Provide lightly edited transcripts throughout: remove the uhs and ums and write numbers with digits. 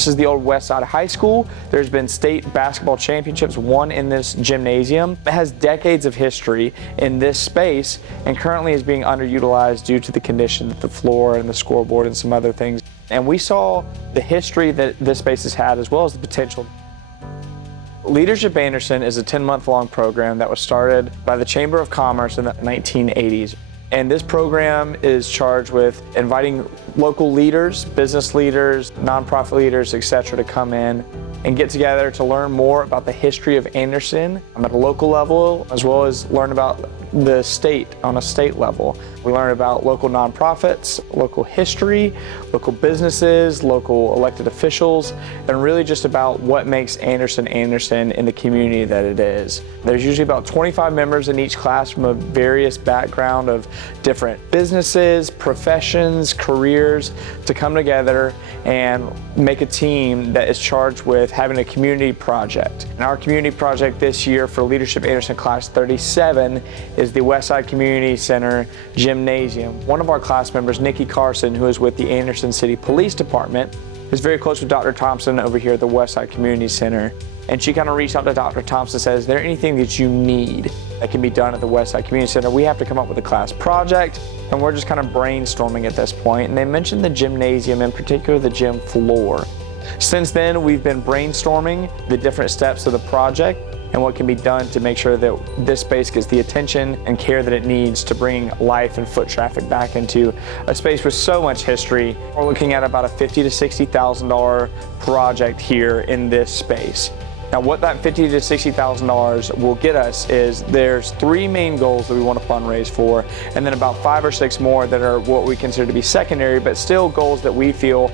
This is the old Westside High School. There's been state basketball championships won in this gymnasium. It has decades of history in this space and currently is being underutilized due to the condition of the floor and the scoreboard and some other things. And we saw the history that this space has had as well as the potential. Leadership Anderson is a 10-month-long program that was started by the Chamber of Commerce in the 1980s. And this program is charged with inviting local leaders, business leaders, nonprofit leaders, etc., to come in and get together to learn more about the history of Anderson at a local level, as well as learn about the state on a state level. We learn about local nonprofits, local history, local businesses, local elected officials, and really just about what makes Anderson Anderson in the community that it is. There's usually about 25 members in each class from a various background of different businesses, professions, careers to come together and make a team that is charged with having a community project. And our community project this year for Leadership Anderson Class 37 is the Westside Community Center Gymnasium. One of our class members, Nikki Carson, who is with the Anderson City Police Department, is very close with Dr. Thompson over here at the Westside Community Center. And she kind of reached out to Dr. Thompson and said, is there anything that you need that can be done at the Westside Community Center? We have to come up with a class project, and we're just kind of brainstorming at this point. And they mentioned the gymnasium, in particular the gym floor. Since then, we've been brainstorming the different steps of the project and what can be done to make sure that this space gets the attention and care that it needs to bring life and foot traffic back into a space with so much history. We're looking at about a $50,000 to $60,000 project here in this space. Now, what that $50,000 to $60,000 will get us is there's 3 main goals that we want to fundraise for, and then about 5 or 6 more that are what we consider to be secondary, but still goals that we feel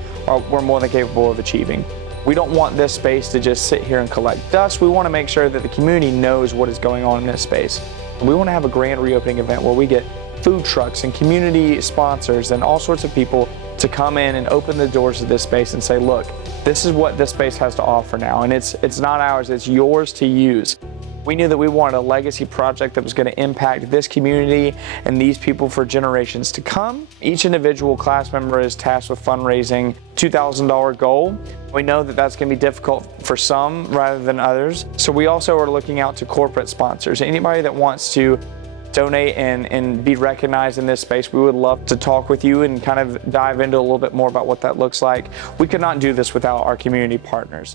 we're more than capable of achieving. We don't want this space to just sit here and collect dust. We want to make sure that the community knows what is going on in this space. We want to have a grand reopening event where we get food trucks and community sponsors and all sorts of people to come in and open the doors of this space and say, look, this is what this space has to offer now, and it's not ours, it's yours to use. We knew that we wanted a legacy project that was going to impact this community and these people for generations to come. Each individual class member is tasked with fundraising $2,000 goal. We know that that's going to be difficult for some rather than others. So we also are looking out to corporate sponsors. Anybody that wants to donate and be recognized in this space, we would love to talk with you and kind of dive into a little bit more about what that looks like. We could not do this without our community partners.